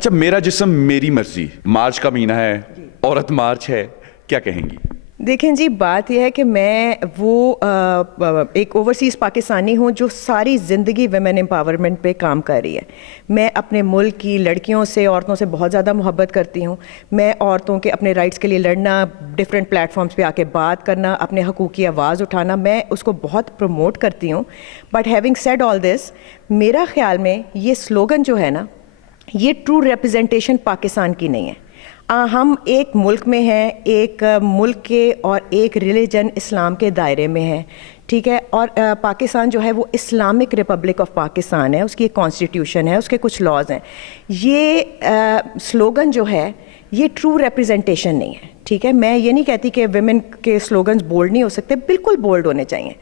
اچھا، میرا جسم میری مرضی، مارچ کا مہینہ ہے، عورت مارچ ہے، کیا کہیں گی؟ دیکھیں جی، بات یہ ہے کہ میں وہ ایک اوورسیز پاکستانی ہوں جو ساری زندگی ویمن امپاورمنٹ پہ کام کر رہی ہے. میں اپنے ملک کی لڑکیوں سے، عورتوں سے بہت زیادہ محبت کرتی ہوں. میں عورتوں کے اپنے رائٹس کے لیے لڑنا، ڈفرینٹ پلیٹ فارمز پہ آ کے بات کرنا، اپنے حقوق کی آواز اٹھانا، میں اس کو بہت پروموٹ کرتی ہوں. بٹ ہیونگ سیڈ آل دس، میرا خیال میں یہ سلوگن جو ہے نا، یہ ٹرو ریپرزنٹیشن پاکستان کی نہیں ہے. ہم ایک ملک میں ہیں، ایک ملک کے اور ایک ریلیجن اسلام کے دائرے میں ہیں، ٹھیک ہے. اور پاکستان جو ہے وہ اسلامک ریپبلک آف پاکستان ہے، اس کی ایک کانسٹیٹیوشن ہے، اس کے کچھ لاز ہیں. یہ سلوگن جو ہے یہ ٹرو ریپرزنٹیشن نہیں ہے، ٹھیک ہے. میں یہ نہیں کہتی کہ ویمن کے سلوگنز بولڈ نہیں ہو سکتے، بالکل بولڈ ہونے چاہیے،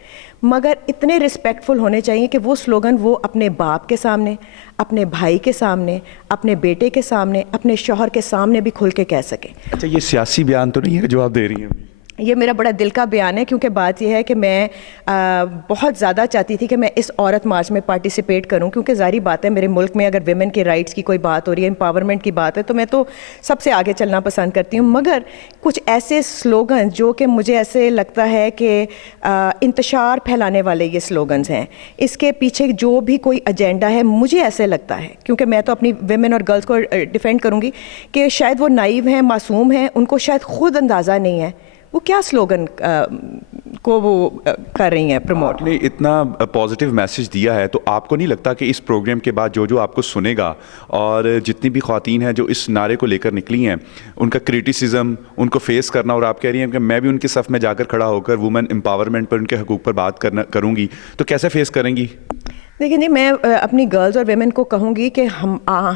مگر اتنے رسپیکٹفل ہونے چاہیے کہ وہ سلوگن وہ اپنے باپ کے سامنے، اپنے بھائی کے سامنے، اپنے بیٹے کے سامنے، اپنے شوہر کے سامنے بھی کھل کے کہہ سکیں. اچھا، یہ سیاسی بیان تو نہیں ہے جو آپ دے رہی ہیں؟ یہ میرا بڑا دل کا بیان ہے، کیونکہ بات یہ ہے کہ میں بہت زیادہ چاہتی تھی کہ میں اس عورت مارچ میں پارٹیسپیٹ کروں، کیونکہ ظاہری بات ہے میرے ملک میں اگر ویمن کے رائٹس کی کوئی بات ہو رہی ہے، امپاورمنٹ کی بات ہے، تو میں تو سب سے آگے چلنا پسند کرتی ہوں. مگر کچھ ایسے سلوگن جو کہ مجھے ایسے لگتا ہے کہ انتشار پھیلانے والے یہ سلوگنز ہیں، اس کے پیچھے جو بھی کوئی ایجنڈا ہے، مجھے ایسے لگتا ہے، کیونکہ میں تو اپنی ویمن اور گرلز کو ڈیفینڈ کروں گی کہ شاید وہ نائیو ہیں، معصوم ہیں، ان کو شاید خود اندازہ نہیں ہے وہ کیا سلوگن کو وہ کر رہی ہیں پروموٹ. آپ نے اتنا پازیٹیو میسج دیا ہے، تو آپ کو نہیں لگتا کہ اس پروگرام کے بعد جو آپ کو سنے گا اور جتنی بھی خواتین ہیں جو اس نعرے کو لے کر نکلی ہیں، ان کا کریٹیسزم ان کو فیس کرنا، اور آپ کہہ رہی ہیں کہ میں بھی ان کے صف میں جا کر کھڑا ہو کر وومن امپاورمنٹ پر، ان کے حقوق پر بات کروں گی، تو کیسے فیس کریں گی؟ دیکھیں جی، میں اپنی گرلز اور ویمن کو کہوں گی کہ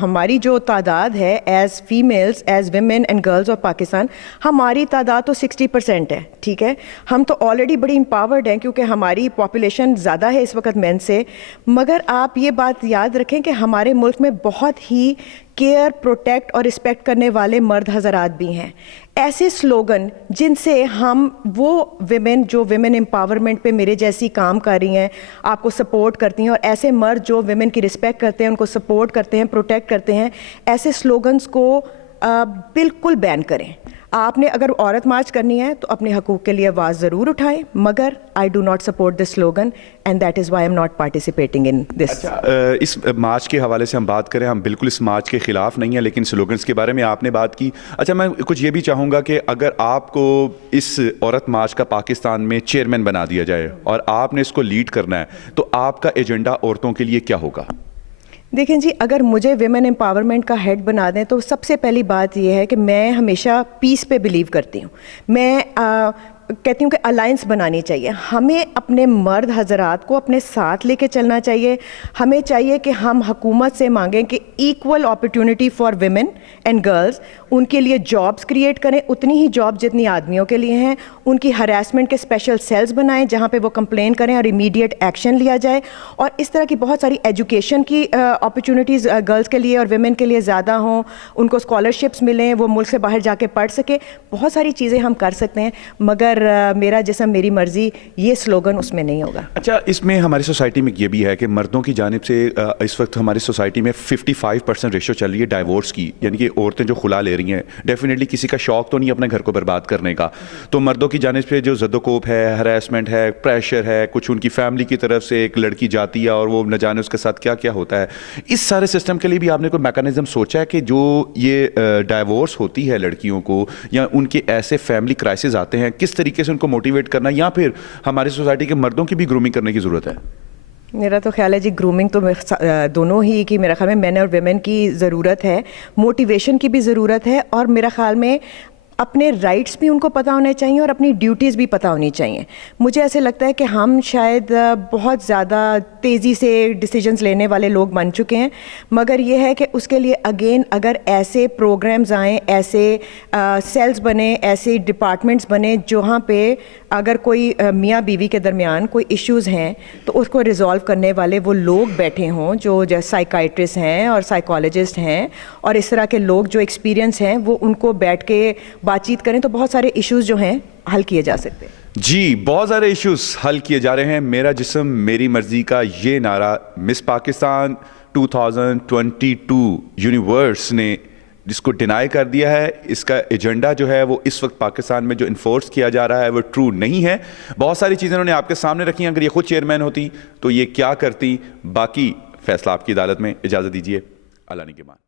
ہماری جو تعداد ہے as females, as women and girls of Pakistan, ہماری تعداد تو 60% ہے، ٹھیک ہے. ہم تو آلریڈی بڑی امپاورڈ ہیں کیونکہ ہماری پاپولیشن زیادہ ہے اس وقت مین سے. مگر آپ یہ بات یاد رکھیں کہ ہمارے ملک میں بہت ہی کیئر، پروٹیکٹ اور رسپیکٹ کرنے والے مرد حضرات بھی ہیں. ایسے سلوگن جن سے ہم وہ ویمن جو ویمن امپاورمنٹ پہ میرے جیسی کام کر رہی ہیں، آپ کو سپورٹ کرتی ہیں، اور ایسے مرد جو ویمن کی رسپیکٹ کرتے ہیں، ان کو سپورٹ کرتے ہیں، پروٹیکٹ کرتے ہیں، ایسے سلوگنز کو بالکل بین کریں. آپ نے اگر عورت مارچ کرنی ہے تو اپنے حقوق کے لیے آواز ضرور اٹھائیں، مگر I do not support this slogan and that is why I'm not participating in this. اچھا، اس مارچ کے حوالے سے ہم بات کریں، ہم بالکل اس مارچ کے خلاف نہیں ہیں، لیکن سلوگنز کے بارے میں آپ نے بات کی. اچھا، میں کچھ یہ بھی چاہوں گا کہ اگر آپ کو اس عورت مارچ کا پاکستان میں چیئرمین بنا دیا جائے اور آپ نے اس کو لیڈ کرنا ہے، تو آپ کا ایجنڈا عورتوں کے لیے کیا ہوگا؟ دیکھیں جی، اگر مجھے ویمن امپاورمنٹ کا ہیڈ بنا دیں تو سب سے پہلی بات یہ ہے کہ میں ہمیشہ پیس پہ بلیو کرتی ہوں. میں کہتی ہوں کہ الائنس بنانی چاہیے. ہمیں اپنے مرد حضرات کو اپنے ساتھ لے کے چلنا چاہیے. ہمیں چاہیے کہ ہم حکومت سے مانگیں کہ equal opportunity for women and girls, ان کے لیے جابس کریٹ کریں، اتنی ہی جاب جتنی آدمیوں کے لیے ہیں. ان کی ہراسمنٹ کے اسپیشل سیلز بنائیں جہاں پہ وہ کمپلین کریں اور امیڈیٹ ایکشن لیا جائے. اور اس طرح کی بہت ساری ایجوکیشن کی اپرچونیٹیز گرلز کے لیے اور ویمن کے لیے زیادہ ہوں، ان کو اسکالرشپس ملیں، وہ ملک سے باہر جا کے پڑھ سکیں. بہت ساری چیزیں ہم کر سکتے ہیں، مگر میرا جسم میری مرضی یہ سلوگن اس میں نہیں ہوگا. اچھا، اس میں ہماری سوسائٹی میں یہ بھی ہے کہ مردوں کی جانب سے اس وقت ہماری سوسائٹی میں 55% ریشو چل رہی ہے ڈائیورس کی، یعنی کہ عورتیں جو خلا لے رہی ہیں، ڈیفینیٹلی کسی کا شوق تو نہیں اپنے گھر کو برباد کرنے کا، تو مردوں کی جانب سے جو زد و کوب ہے، ہراسمنٹ ہے، پریشر ہے، کچھ ان کی فیملی کی طرف سے ایک لڑکی جاتی ہے اور وہ نہ جانے اس کے ساتھ کیا کیا ہوتا ہے. اس سارے سسٹم کے لیے بھی آپ نے کوئی میکانزم سوچا ہے کہ جو یہ ڈائیورس ہوتی ہے لڑکیوں کو، یا ان کے ایسے فیملی کرائسس آتے ہیں، کس طریقے سے ان کو موٹیویٹ کرنا، یا پھر ہماری سوسائٹی کے مردوں کی بھی گرومنگ کرنے کی ضرورت ہے؟ میرا تو خیال ہے جی، گرومنگ تو دونوں ہی کی میرا خیال میں مین اور ویمن کی ضرورت ہے، موٹیویشن کی بھی ضرورت ہے، اور میرا خیال میں اپنے رائٹس بھی ان کو پتہ ہونے چاہیے اور اپنی ڈیوٹیز بھی پتہ ہونی چاہیے. مجھے ایسے لگتا ہے کہ ہم شاید بہت زیادہ تیزی سے ڈیسیجنز لینے والے لوگ بن چکے ہیں، مگر یہ ہے کہ اس کے لیے اگین اگر ایسے پروگرامز آئیں، ایسے سیلز بنے، ایسے ڈپارٹمنٹس بنے جہاں پہ اگر کوئی میاں بیوی کے درمیان کوئی ایشوز ہیں تو اس کو ریزالو کرنے والے وہ لوگ بیٹھے ہوں جو سائیکائٹرسٹ ہیں اور سائیکالوجسٹ ہیں، اور اس طرح کے لوگ جو ایکسپیرینس ہیں وہ ان کو بیٹھ کے بات چیت کریں، تو بہت سارے ایشوز جو ہیں حل کیے جا سکتے ہیں. جی، بہت سارے ایشوز حل کیے جا رہے ہیں. میرا جسم میری مرضی کا یہ نعرہ مس پاکستان 2022 یونیورس نے جس کو ڈینائی کر دیا ہے. اس کا ایجنڈا جو ہے وہ اس وقت پاکستان میں جو انفورس کیا جا رہا ہے وہ ٹرو نہیں ہے. بہت ساری چیزیں انہوں نے آپ کے سامنے رکھی ہیں. اگر یہ خود چیئرمین ہوتی تو یہ کیا کرتی؟ باقی فیصلہ آپ کی عدالت میں. اجازت دیجیے. اللہ نگہبان.